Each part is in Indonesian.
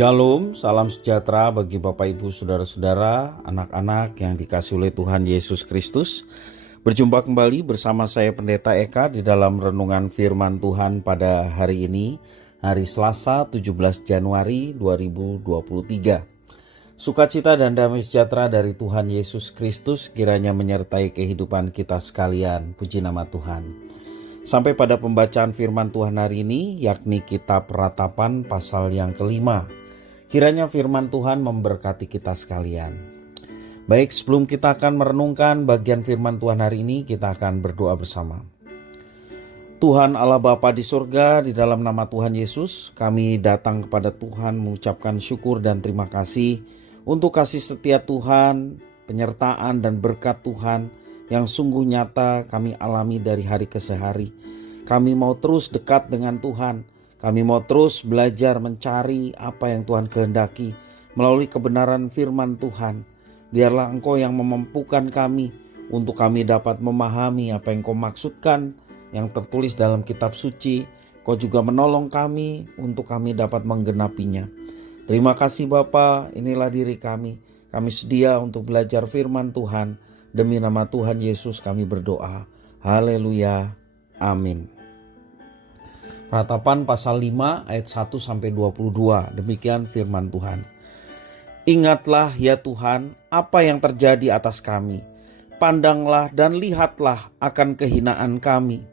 Shalom, salam sejahtera bagi Bapak Ibu Saudara-saudara, anak-anak yang dikasihi oleh Tuhan Yesus Kristus. Berjumpa kembali bersama saya Pendeta Eka di dalam renungan firman Tuhan pada hari ini, hari Selasa 17 Januari 2023. Sukacita dan damai sejahtera dari Tuhan Yesus Kristus kiranya menyertai kehidupan kita sekalian. Puji nama Tuhan. Sampai pada pembacaan firman Tuhan hari ini, yakni kitab Ratapan pasal yang kelima. Kiranya firman Tuhan memberkati kita sekalian. Baik, sebelum kita akan merenungkan bagian firman Tuhan hari ini, kita akan berdoa bersama. Tuhan Allah Bapa di surga, di dalam nama Tuhan Yesus, kami datang kepada Tuhan mengucapkan syukur dan terima kasih untuk kasih setia Tuhan, penyertaan dan berkat Tuhan yang sungguh nyata kami alami dari hari ke hari. Kami mau terus dekat dengan Tuhan. Kami mau terus belajar mencari apa yang Tuhan kehendaki melalui kebenaran firman Tuhan. Biarlah Engkau yang memampukan kami untuk kami dapat memahami apa yang Kau maksudkan yang tertulis dalam kitab suci. Kau juga menolong kami untuk kami dapat menggenapinya. Terima kasih Bapa, inilah diri kami. Kami sedia untuk belajar firman Tuhan. Demi nama Tuhan Yesus kami berdoa. Haleluya. Amin. Ratapan pasal 5 ayat 1-22. Demikian firman Tuhan. Ingatlah ya Tuhan apa yang terjadi atas kami. Pandanglah dan lihatlah akan kehinaan kami.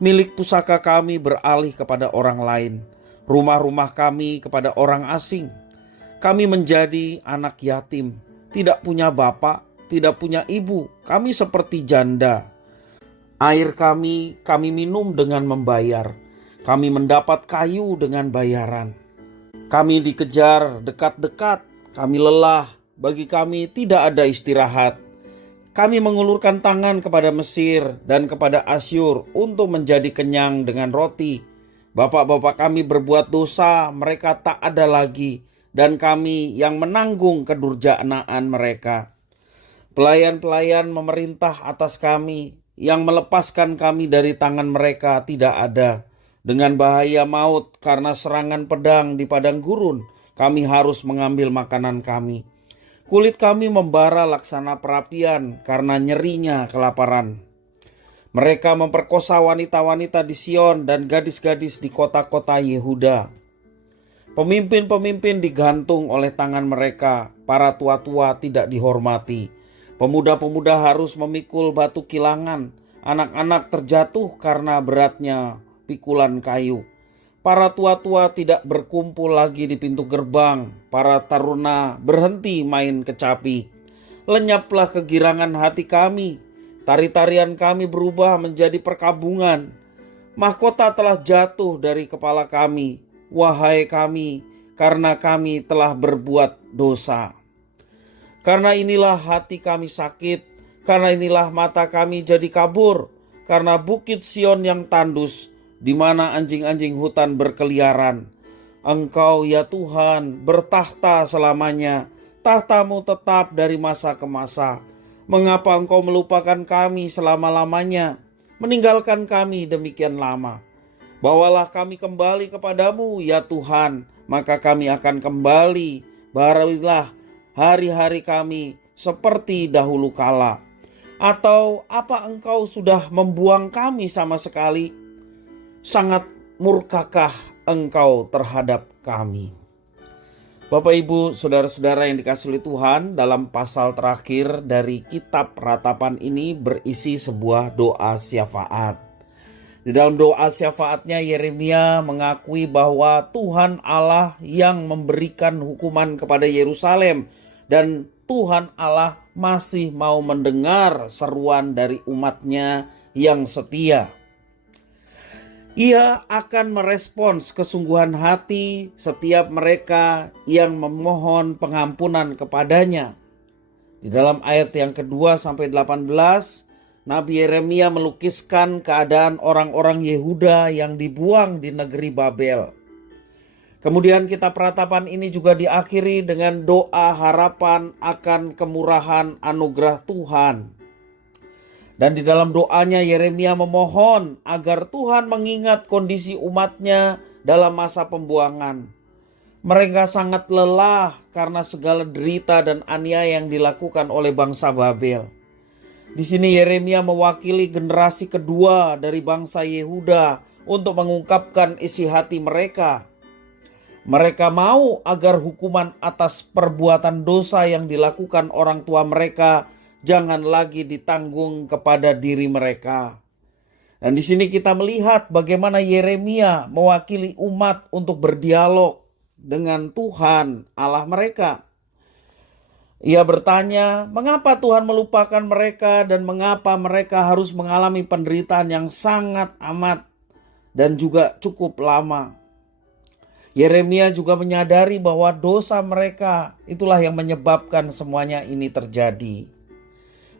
Milik pusaka kami beralih kepada orang lain. Rumah-rumah kami kepada orang asing. Kami menjadi anak yatim. Tidak punya bapak, tidak punya ibu. Kami seperti janda. Air kami minum dengan membayar. Kami mendapat kayu dengan bayaran. Kami dikejar dekat-dekat. Kami lelah. Bagi kami tidak ada istirahat. Kami mengulurkan tangan kepada Mesir dan kepada Asyur untuk menjadi kenyang dengan roti. Bapak-bapak kami berbuat dosa, mereka tak ada lagi. Dan kami yang menanggung kedurjanaan mereka. Pelayan-pelayan memerintah atas kami. Yang melepaskan kami dari tangan mereka tidak ada. Dengan bahaya maut karena serangan pedang di padang gurun, kami harus mengambil makanan kami. Kulit kami membara laksana perapian karena nyerinya kelaparan. Mereka memperkosa wanita-wanita di Sion dan gadis-gadis di kota-kota Yehuda. Pemimpin-pemimpin digantung oleh tangan mereka, para tua-tua tidak dihormati. Pemuda-pemuda harus memikul batu kilangan, anak-anak terjatuh karena beratnya pikulan kayu. Para tua-tua tidak berkumpul lagi di pintu gerbang. Para taruna berhenti main kecapi. Lenyaplah kegirangan hati kami. Tari-tarian kami berubah menjadi perkabungan. Mahkota telah jatuh dari kepala kami. Wahai kami, karena kami telah berbuat dosa. Karena inilah hati kami sakit. Karena inilah mata kami jadi kabur. Karena bukit Sion yang tandus, di mana anjing-anjing hutan berkeliaran. Engkau ya Tuhan bertahta selamanya. Tahtamu tetap dari masa ke masa. Mengapa Engkau melupakan kami selama-lamanya? Meninggalkan kami demikian lama. Bawalah kami kembali kepadamu ya Tuhan. Maka kami akan kembali. Barulah hari-hari kami seperti dahulu kala. Atau apa Engkau sudah membuang kami sama sekali? Sangat murkakah Engkau terhadap kami? Bapak Ibu saudara-saudara yang dikasihi oleh Tuhan, dalam pasal terakhir dari kitab Ratapan ini berisi sebuah doa syafaat. Di dalam doa syafaatnya Yeremia mengakui bahwa Tuhan Allah yang memberikan hukuman kepada Yerusalem. Dan Tuhan Allah masih mau mendengar seruan dari umatnya yang setia. Ia akan merespons kesungguhan hati setiap mereka yang memohon pengampunan kepadanya. Di dalam ayat yang kedua sampai 18, Nabi Yeremia melukiskan keadaan orang-orang Yehuda yang dibuang di negeri Babel. Kemudian kitab Ratapan ini juga diakhiri dengan doa harapan akan kemurahan anugerah Tuhan. Dan di dalam doanya Yeremia memohon agar Tuhan mengingat kondisi umatnya dalam masa pembuangan. Mereka sangat lelah karena segala derita dan aniaya yang dilakukan oleh bangsa Babel. Di sini Yeremia mewakili generasi kedua dari bangsa Yehuda untuk mengungkapkan isi hati mereka. Mereka mau agar hukuman atas perbuatan dosa yang dilakukan orang tua mereka jangan lagi ditanggung kepada diri mereka. Dan di sini kita melihat bagaimana Yeremia mewakili umat untuk berdialog dengan Tuhan Allah mereka. Ia bertanya, mengapa Tuhan melupakan mereka dan mengapa mereka harus mengalami penderitaan yang sangat amat dan juga cukup lama. Yeremia juga menyadari bahwa dosa mereka itulah yang menyebabkan semuanya ini terjadi.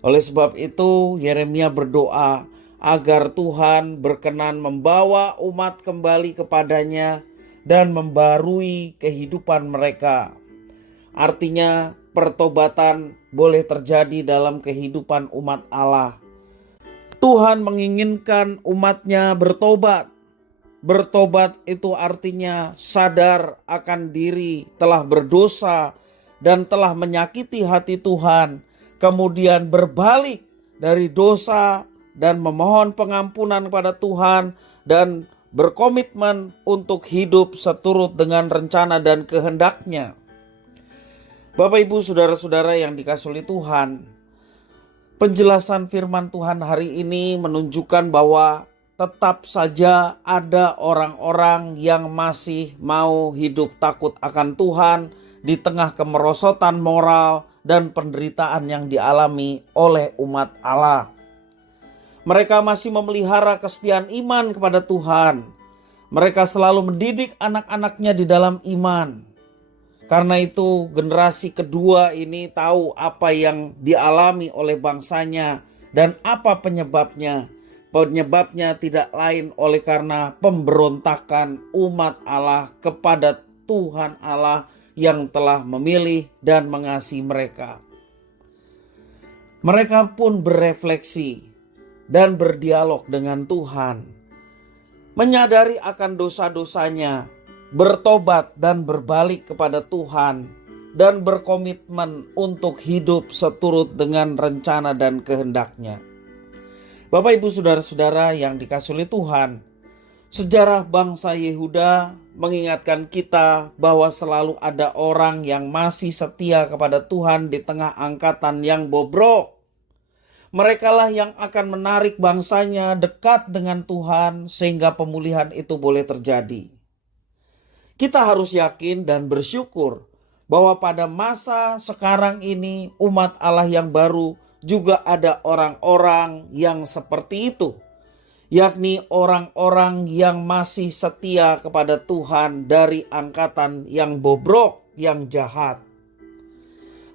Oleh sebab itu, Yeremia berdoa agar Tuhan berkenan membawa umat kembali kepadanya dan membarui kehidupan mereka. Artinya, pertobatan boleh terjadi dalam kehidupan umat Allah. Tuhan menginginkan umatnya bertobat. Bertobat itu artinya sadar akan diri telah berdosa dan telah menyakiti hati Tuhan, kemudian berbalik dari dosa dan memohon pengampunan kepada Tuhan dan berkomitmen untuk hidup seturut dengan rencana dan kehendak-Nya. Bapak Ibu saudara-saudara yang dikasihi oleh Tuhan, penjelasan firman Tuhan hari ini menunjukkan bahwa tetap saja ada orang-orang yang masih mau hidup takut akan Tuhan di tengah kemerosotan moral dan penderitaan yang dialami oleh umat Allah. Mereka masih memelihara kesetiaan iman kepada Tuhan. Mereka selalu mendidik anak-anaknya di dalam iman. Karena itu generasi kedua ini tahu apa yang dialami oleh bangsanya dan apa penyebabnya. Penyebabnya tidak lain oleh karena pemberontakan umat Allah kepada Tuhan Allah yang telah memilih dan mengasihi mereka. Mereka pun berefleksi dan berdialog dengan Tuhan, menyadari akan dosa-dosanya, bertobat dan berbalik kepada Tuhan, dan berkomitmen untuk hidup seturut dengan rencana dan kehendak-Nya. Bapak Ibu saudara-saudara yang dikasihi oleh Tuhan, sejarah bangsa Yehuda mengingatkan kita bahwa selalu ada orang yang masih setia kepada Tuhan di tengah angkatan yang bobrok. Merekalah yang akan menarik bangsanya dekat dengan Tuhan sehingga pemulihan itu boleh terjadi. Kita harus yakin dan bersyukur bahwa pada masa sekarang ini umat Allah yang baru juga ada orang-orang yang seperti itu, yakni orang-orang yang masih setia kepada Tuhan dari angkatan yang bobrok, yang jahat.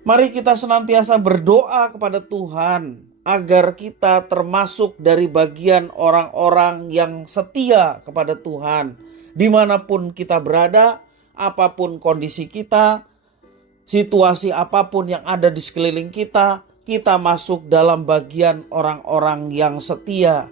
Mari kita senantiasa berdoa kepada Tuhan agar kita termasuk dari bagian orang-orang yang setia kepada Tuhan. Dimanapun kita berada, apapun kondisi kita, situasi apapun yang ada di sekeliling kita masuk dalam bagian orang-orang yang setia.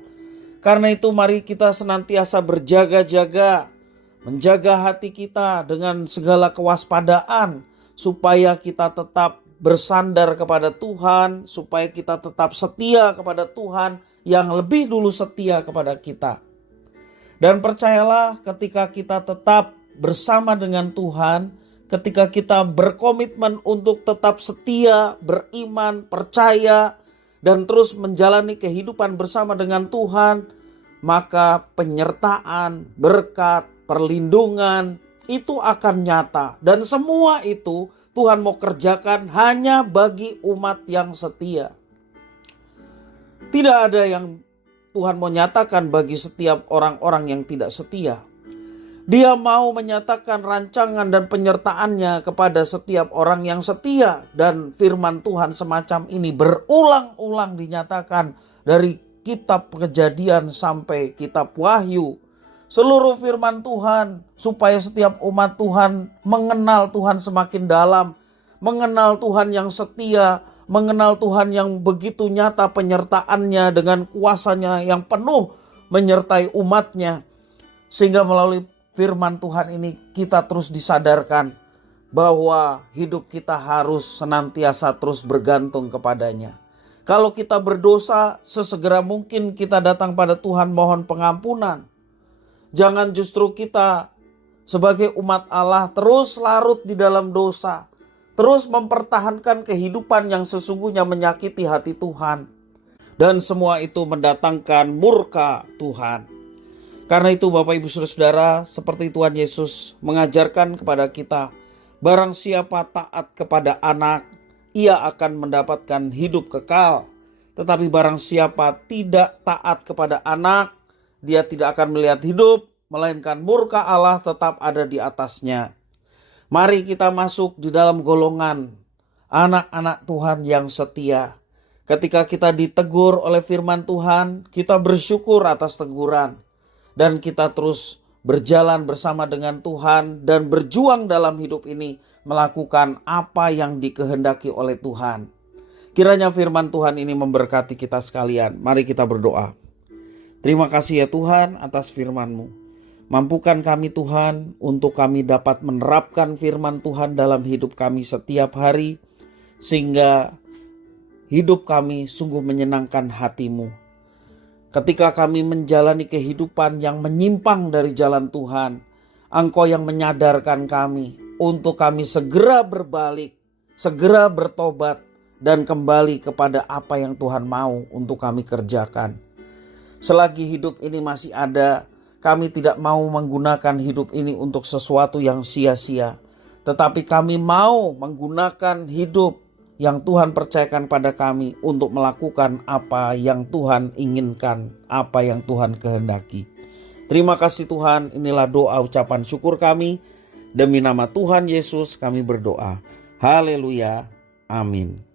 Karena itu mari kita senantiasa berjaga-jaga, menjaga hati kita dengan segala kewaspadaan, supaya kita tetap bersandar kepada Tuhan, supaya kita tetap setia kepada Tuhan yang lebih dulu setia kepada kita. Dan percayalah, ketika kita tetap bersama dengan Tuhan, ketika kita berkomitmen untuk tetap setia, beriman, percaya, dan terus menjalani kehidupan bersama dengan Tuhan, maka penyertaan, berkat, perlindungan itu akan nyata. Dan semua itu Tuhan mau kerjakan hanya bagi umat yang setia. Tidak ada yang Tuhan mau nyatakan bagi setiap orang-orang yang tidak setia. Dia mau menyatakan rancangan dan penyertaannya kepada setiap orang yang setia. Dan firman Tuhan semacam ini berulang-ulang dinyatakan dari kitab Kejadian sampai kitab Wahyu. Seluruh firman Tuhan supaya setiap umat Tuhan mengenal Tuhan semakin dalam. Mengenal Tuhan yang setia, mengenal Tuhan yang begitu nyata penyertaannya dengan kuasanya yang penuh menyertai umatnya. Sehingga melalui firman Tuhan ini kita terus disadarkan bahwa hidup kita harus senantiasa terus bergantung kepadanya. Kalau kita berdosa, sesegera mungkin kita datang pada Tuhan mohon pengampunan. Jangan justru kita sebagai umat Allah terus larut di dalam dosa, terus mempertahankan kehidupan yang sesungguhnya menyakiti hati Tuhan. Dan semua itu mendatangkan murka Tuhan. Karena itu Bapak Ibu Saudara, seperti Tuhan Yesus mengajarkan kepada kita, barang siapa taat kepada anak, ia akan mendapatkan hidup kekal. Tetapi barang siapa tidak taat kepada anak, dia tidak akan melihat hidup, melainkan murka Allah tetap ada di atasnya. Mari kita masuk di dalam golongan anak-anak Tuhan yang setia. Ketika kita ditegur oleh firman Tuhan, kita bersyukur atas teguran. Dan kita terus berjalan bersama dengan Tuhan dan berjuang dalam hidup ini melakukan apa yang dikehendaki oleh Tuhan. Kiranya firman Tuhan ini memberkati kita sekalian. Mari kita berdoa. Terima kasih ya Tuhan atas firman-Mu. Mampukan kami Tuhan untuk kami dapat menerapkan firman Tuhan dalam hidup kami setiap hari. Sehingga hidup kami sungguh menyenangkan hati-Mu. Ketika kami menjalani kehidupan yang menyimpang dari jalan Tuhan, Engkau yang menyadarkan kami untuk kami segera berbalik, segera bertobat, dan kembali kepada apa yang Tuhan mau untuk kami kerjakan. Selagi hidup ini masih ada, kami tidak mau menggunakan hidup ini untuk sesuatu yang sia-sia. Tetapi kami mau menggunakan hidup yang Tuhan percayakan pada kami untuk melakukan apa yang Tuhan inginkan, apa yang Tuhan kehendaki. Terima kasih Tuhan, inilah doa ucapan syukur kami. Demi nama Tuhan Yesus kami berdoa. Haleluya. Amin.